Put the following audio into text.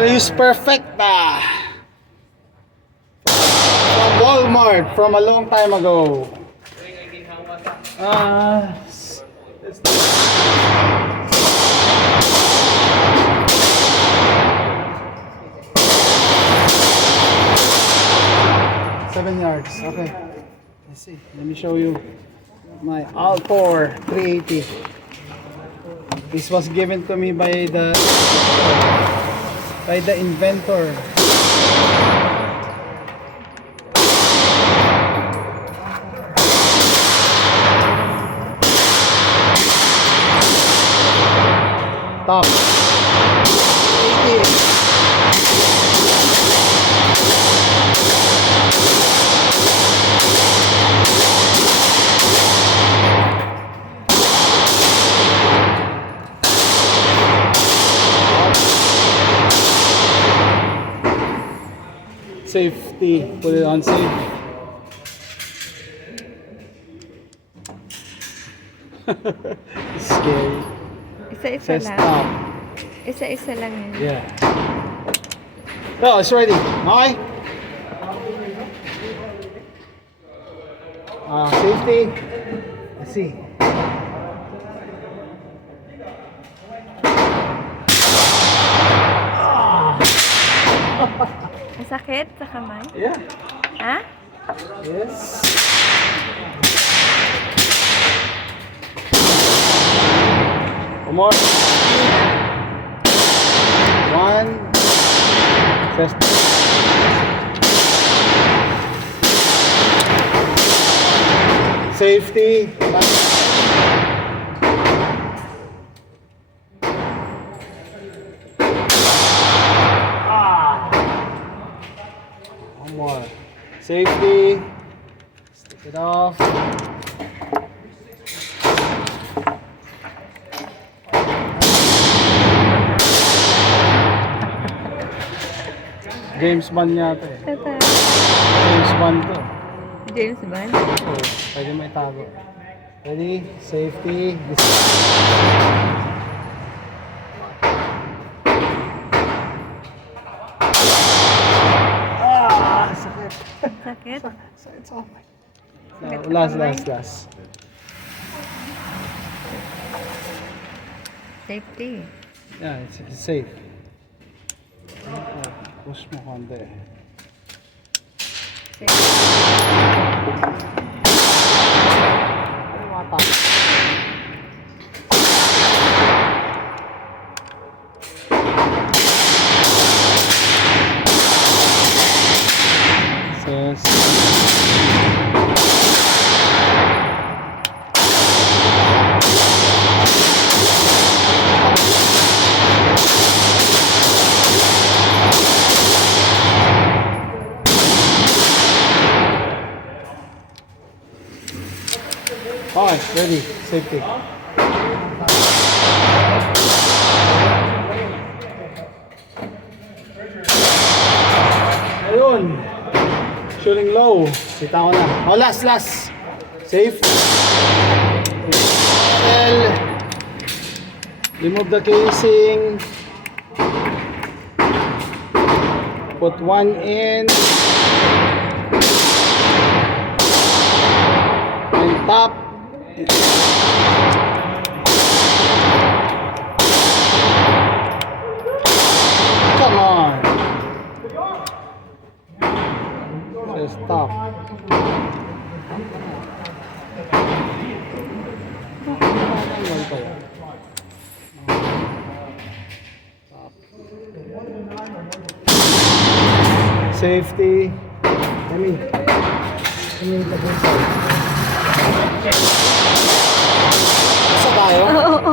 gonna use Perfecta from Walmart from a long time ago. Let's do it. 7 yards. Okay. Let's see. Let me show you my Altor 380. This was given to me by the inventor. Top 80. Safety, put it on safe. It's scary. Isa-isa Says lang. stop. Isa-isa lang yun. Yeah. No, it's ready. Okay. Safety. Let's see. Masakit sa kamay? Yeah. Ha? Yes. One more. One. First. Safety. One more. Safety. Stick it off. James Bond yata eh. Tata. James Bond to. James Bond? Oh, pwede may tago. Ready? Safety. Sakit. Sakit? Sakit sa kamay. Sakit sa Last. Safety. Yeah, it's safe. Push mo konti. Okay, ready. Safety. Ayun. Shooting low. Sita ko na. Oh, last. Safe. Remove the casing. Put one in. And top. Come on. Just stop. Safety. Let me Sa tayo? Oo.